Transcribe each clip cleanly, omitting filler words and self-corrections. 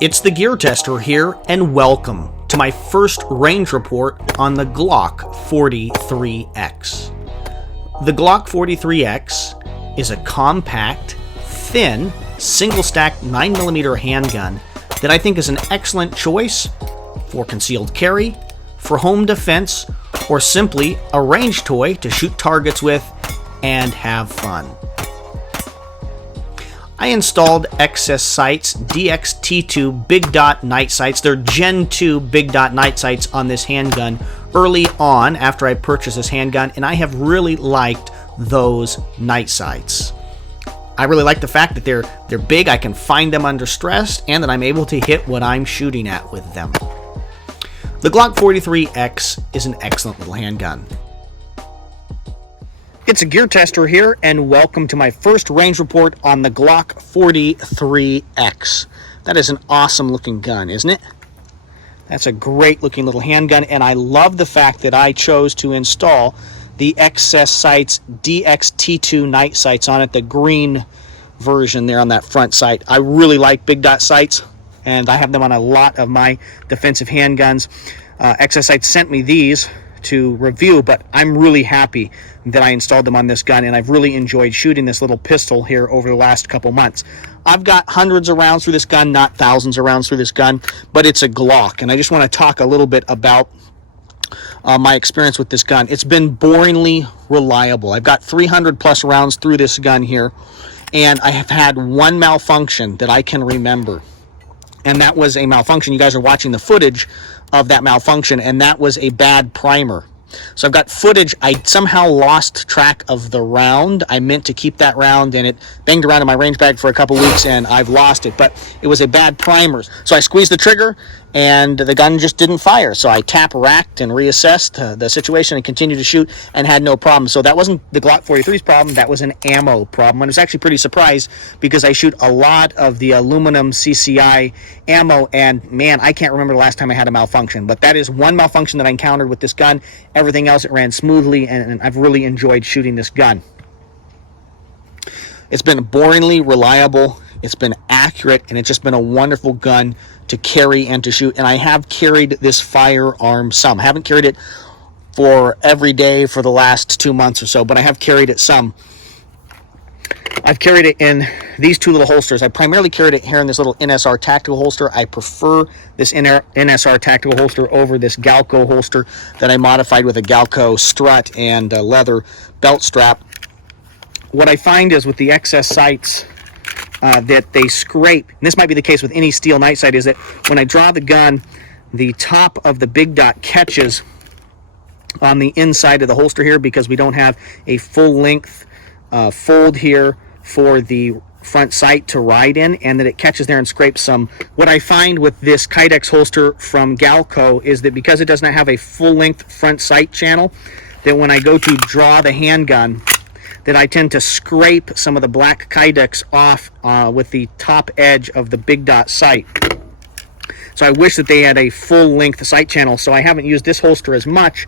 It's the Gear Tester here, and welcome to my first range report on the Glock 43X. The Glock 43X is a compact, thin, single-stack 9mm handgun that I think is an excellent choice for concealed carry, for home defense, or simply a range toy to shoot targets with and have fun. I installed XS Sights DXT2 Big Dot Night Sights. They're Gen 2 Big Dot Night Sights on this handgun early on after I purchased this handgun, and I have really liked those night sights. I really like the fact that they're big, I can find them under stress, and that I'm able to hit what I'm shooting at with them. The Glock 43X is an excellent little handgun. It's a Gear Tester here, and welcome to my first range report on the Glock 43X. That is an awesome looking gun, isn't it? That's a great looking little handgun, and I love the fact that I chose to install the XS Sights DXT2 night sights on it, the green version there on that front sight. I really like big dot sights, and I have them on a lot of my defensive handguns. XS Sights sent me these to review, but I'm really happy that I installed them on this gun, and I've really enjoyed shooting this little pistol here over the last couple months. I've got hundreds of rounds through this gun, not thousands of rounds through this gun, but it's a Glock, and I just want to talk a little bit about my experience with this gun. It's been boringly reliable. I've got 300 plus rounds through this gun here, and I have had one malfunction that I can remember, and that was a malfunction. You guys are watching the footage of that malfunction, and that was a bad primer. So I've got footage. I somehow lost track of the round. I meant to keep that round, and it banged around in my range bag for a couple weeks, and I've lost it. But it was a bad primer. So I squeezed the trigger, and the gun just didn't fire. So I racked and reassessed the situation and continued to shoot and had no problem. So that wasn't the Glock 43's problem. That was an ammo problem. And I was actually pretty surprised because I shoot a lot of the aluminum CCI ammo, and man, I can't remember the last time I had a malfunction. But that is one malfunction that I encountered with this gun. Everything else, it ran smoothly, and I've really enjoyed shooting this gun. It's been boringly reliable. It's been accurate, and it's just been a wonderful gun to carry and to shoot. And I have carried this firearm some. I haven't carried it for every day for the last 2 months or so, but I have carried it some. I've carried it in these two little holsters. I primarily carried it here in this little NSR tactical holster. I prefer this NSR tactical holster over this Galco holster that I modified with a Galco strut and a leather belt strap. What I find is with the XS Sights that they scrape, and this might be the case with any steel night sight, is that when I draw the gun, the top of the big dot catches on the inside of the holster here because we don't have a full length fold here for the front sight to ride in, and that it catches there and scrapes some. What I find with this Kydex holster from Galco is that because it does not have a full length front sight channel, that when I go to draw the handgun, that I tend to scrape some of the black Kydex off with the top edge of the big dot sight. So I wish that they had a full-length sight channel, so I haven't used this holster as much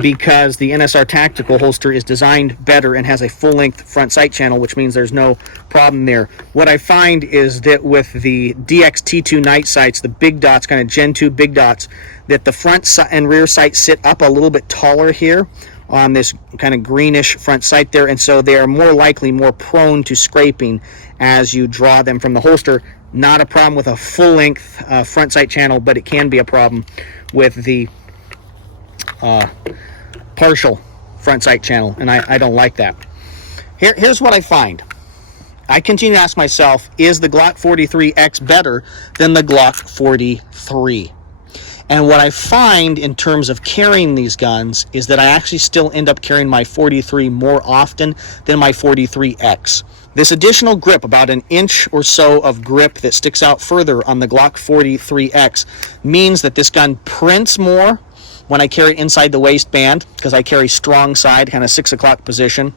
because the NSR Tactical holster is designed better and has a full-length front sight channel, which means there's no problem there. What I find is that with the DXT2 night sights, the big dots, kind of Gen 2 big dots, that the front and rear sights sit up a little bit taller here on this kind of greenish front sight there, and so they are more likely more prone to scraping as you draw them from the holster. Not a problem with a full-length front sight channel, but it can be a problem with the partial front sight channel, and I don't like that. Here's what I find. I continue to ask myself, is the Glock 43X better than the Glock 43? And what I find in terms of carrying these guns is that I actually still end up carrying my 43 more often than my 43X. This additional grip, about an inch or so of grip that sticks out further on the Glock 43X, means that this gun prints more when I carry it inside the waistband, because I carry strong side, kind of 6 o'clock position.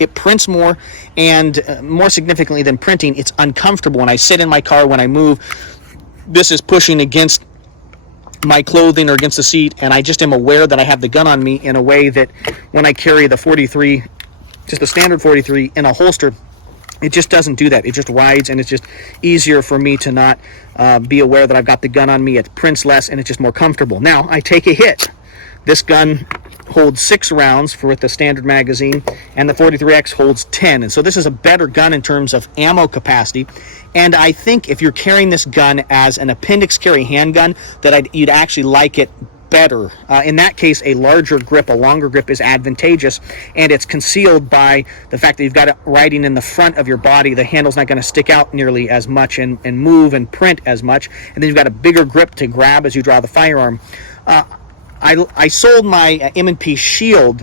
It prints more, and more significantly than printing, it's uncomfortable. When I sit in my car, when I move, this is pushing against my clothing or against the seat, and I just am aware that I have the gun on me in a way that when I carry the 43, just the standard 43 in a holster, It just doesn't do that. It just rides, and it's just easier for me to not be aware that I've got the gun on me. It prints less, and it's just more comfortable. Now, I take a hit. This gun holds 6 rounds with the standard magazine, and the 43X holds 10. And so this is a better gun in terms of ammo capacity. And I think if you're carrying this gun as an appendix carry handgun, that you'd actually like it better. In that case, a larger grip, a longer grip is advantageous, and it's concealed by the fact that you've got it riding in the front of your body. The handle's not going to stick out nearly as much and move and print as much, and then you've got a bigger grip to grab as you draw the firearm. I sold my M&P Shield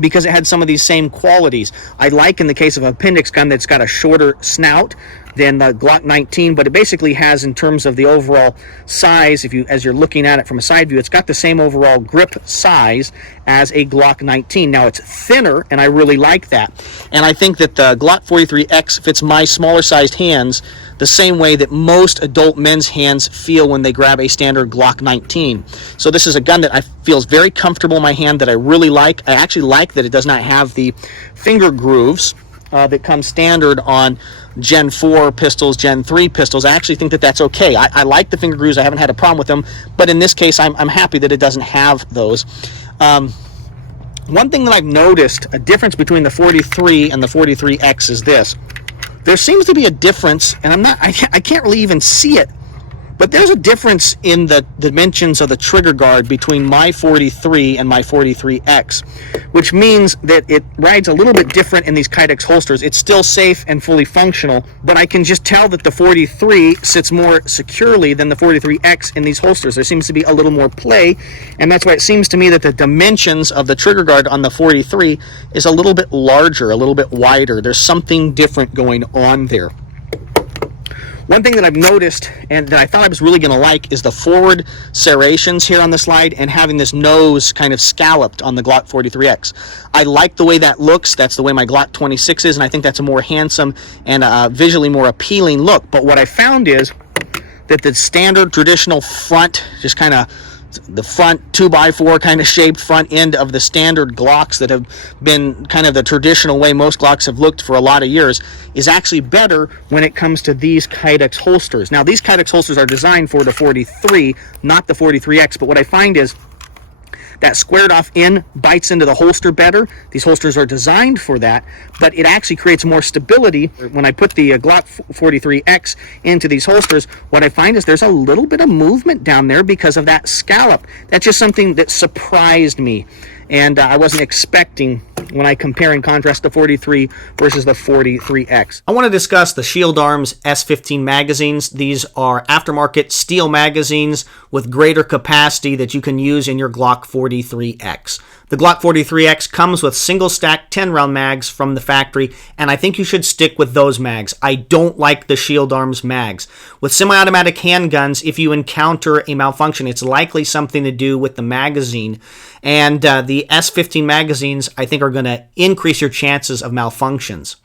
because it had some of these same qualities. I like, in the case of an appendix gun, that it's got a shorter snout than the Glock 19, but it basically has, in terms of the overall size, as you're looking at it from a side view, it's got the same overall grip size as a Glock 19. Now, it's thinner, and I really like that. And I think that the Glock 43X fits my smaller sized hands the same way that most adult men's hands feel when they grab a standard Glock 19. So this is a gun that I feels very comfortable in my hand, that I really like. I actually like that it does not have the finger grooves that come standard on Gen 4 pistols, Gen 3 pistols. I actually think that that's okay. I like the finger grooves. I haven't had a problem with them, but in this case, I'm happy that it doesn't have those. One thing that I've noticed, a difference between the 43 and the 43X, is this. There seems to be a difference, and I can't really even see it, but there's a difference in the dimensions of the trigger guard between my 43 and my 43X, which means that it rides a little bit different in these Kydex holsters. It's still safe and fully functional, but I can just tell that the 43 sits more securely than the 43X in these holsters. There seems to be a little more play, and that's why it seems to me that the dimensions of the trigger guard on the 43 is a little bit larger, a little bit wider. There's something different going on there. One thing that I've noticed, and that I thought I was really going to like, is the forward serrations here on the slide, and having this nose kind of scalloped on the Glock 43X. I like the way that looks. That's the way my Glock 26 is, and I think that's a more handsome and visually more appealing look. But what I found is that the standard traditional front, just kind of the front 2x4 kind of shaped front end of the standard Glocks that have been kind of the traditional way most Glocks have looked for a lot of years, is actually better when it comes to these Kydex holsters. Now, these Kydex holsters are designed for the 43, not the 43X, but what I find is that squared off in bites into the holster better. These holsters are designed for that, but it actually creates more stability. When I put the Glock 43X into these holsters, what I find is there's a little bit of movement down there because of that scallop. That's just something that surprised me, and I wasn't expecting when I compare and contrast the 43 versus the 43X. I want to discuss the Shield Arms S15 magazines. These are aftermarket steel magazines with greater capacity that you can use in your Glock 43X. The Glock 43X comes with single stack 10-round mags from the factory, and I think you should stick with those mags. I don't like the Shield Arms mags. With semi-automatic handguns, if you encounter a malfunction, it's likely something to do with the magazine. And the S15 magazines, I think, are going to increase your chances of malfunctions.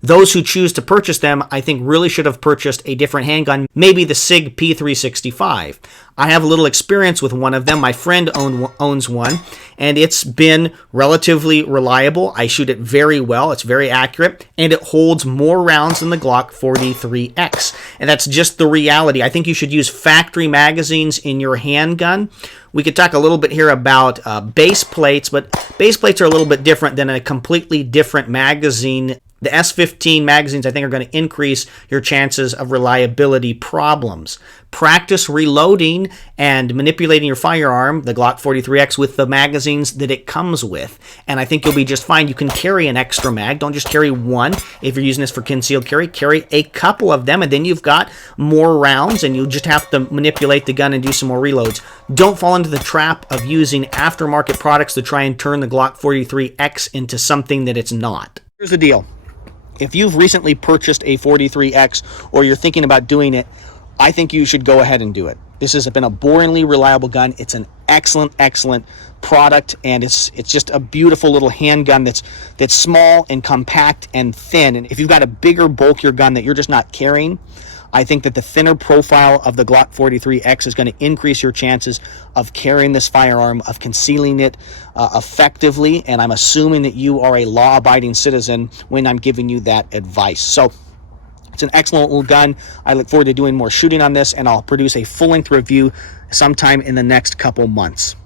Those who choose to purchase them, I think, really should have purchased a different handgun, maybe the SIG P365. I have a little experience with one of them. My friend owns one, and it's been relatively reliable. I shoot it very well. It's very accurate, and it holds more rounds than the Glock 43X. And that's just the reality. I think you should use factory magazines in your handgun. We could talk a little bit here about base plates, but base plates are a little bit different than a completely different magazine. The S15 magazines, I think, are going to increase your chances of reliability problems. Practice reloading and manipulating your firearm, the Glock 43X, with the magazines that it comes with, and I think you'll be just fine. You can carry an extra mag. Don't just carry one. If you're using this for concealed carry, carry a couple of them, and then you've got more rounds, and you just have to manipulate the gun and do some more reloads. Don't fall into the trap of using aftermarket products to try and turn the Glock 43X into something that it's not. Here's the deal. If you've recently purchased a 43X or you're thinking about doing it, I think you should go ahead and do it. This has been a boringly reliable gun. It's an excellent, excellent product, and it's just a beautiful little handgun that's small and compact and thin. And if you've got a bigger, bulkier gun that you're just not carrying, I think that the thinner profile of the Glock 43X is going to increase your chances of carrying this firearm, of concealing it effectively, and I'm assuming that you are a law-abiding citizen when I'm giving you that advice. So it's an excellent little gun. I look forward to doing more shooting on this, and I'll produce a full-length review sometime in the next couple months.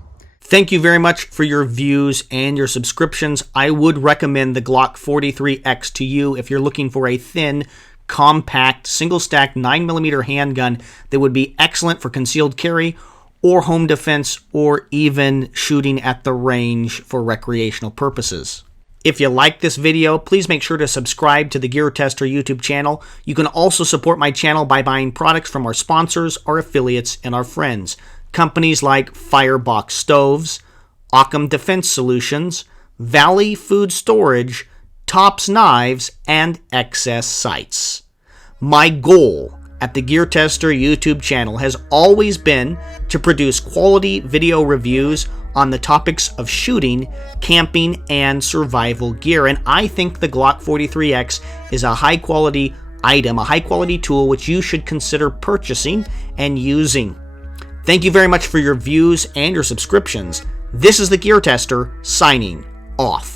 Thank you very much for your views and your subscriptions. I would recommend the Glock 43X to you if you're looking for a thin, compact, single-stack 9mm handgun that would be excellent for concealed carry or home defense or even shooting at the range for recreational purposes. If you like this video, please make sure to subscribe to the TheGearTester YouTube channel. You can also support my channel by buying products from our sponsors, our affiliates, and our friends. Companies like Firebox Stoves, Occam Defense Solutions, Valley Food Storage, Tops Knives, and Excess Sights. My goal at the TheGearTester YouTube channel has always been to produce quality video reviews on the topics of shooting, camping, and survival gear. And I think the Glock 43X is a high-quality item, a high-quality tool which you should consider purchasing and using. Thank you very much for your views and your subscriptions. This is the TheGearTester signing off.